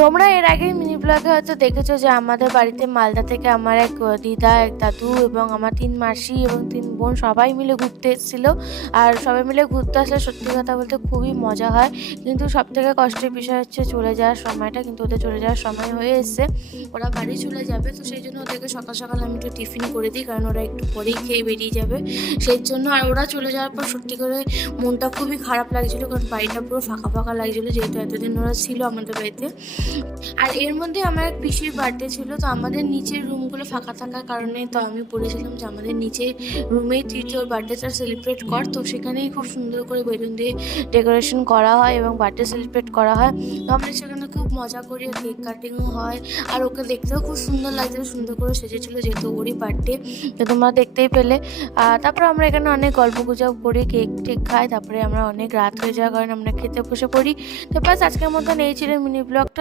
তোমরা এর আগে মিনি ব্লগে হয়তো দেখেছো যে আমাদের বাড়িতে মালদা থেকে আমার এক দিদা, এক দাদু এবং আমার 3 মাসি এবং 3 বোন সবাই মিলে ঘুরতে এসেছিলো। আর সবাই মিলে ঘুরতে আসলে সত্যি কথা বলতে খুবই মজা হয়, কিন্তু সবথেকে কষ্টের বিষয় হচ্ছে চলে যাওয়ার সময়টা। কিন্তু ওদের চলে যাওয়ার সময় হয়ে এসছে, ওরা বাড়ি চলে যাবে। তো সেই জন্য ওদেরকে সকাল সকাল আমি একটু টিফিন করে দিই, কারণ ওরা একটু পরেই খেয়ে বেরিয়ে যাবে সেই জন্য। আর ওরা চলে যাওয়ার পর সত্যি করে মনটা খুবই খারাপ লাগছিলো, কারণ বাড়িটা পুরো ফাঁকা ফাঁকা লাগছিলো, যেহেতু এতদিন ওরা ছিল আমাদের বাড়িতে। আর এর মধ্যে আমার এক পিসির বার্থডে ছিল, তো আমাদের নিচের রুমগুলো ফাঁকা থাকার কারণে তো আমি বলেছিলাম যে আমাদের নিচের রুমেই তুই তোর বার্থডেটা সেলিব্রেট কর। তো সেখানেই খুব সুন্দর করে বেলুন দিয়ে ডেকোরেশন করা হয় এবং বার্থডে সেলিব্রেট করা হয়। তো আমরা সেখানে খুব মজা করি, কেক কাটিংও হয়। আর ওকে দেখতেও খুব সুন্দর লাগছিল, সুন্দর করে সেজেছিলো যেহেতু ওরই বার্থডে, তো তোমরা দেখতেই পেলে। তারপর আমরা এখানে অনেক গল্প গুজব করি, কেক টেক খাই, তারপরে আমরা অনেক রাত হয়ে যাওয়ার কারণে আমরা খেতে বসে পড়ি। তো ব্যাস আজকের মতন এই ছিল মিনি ব্লগটা।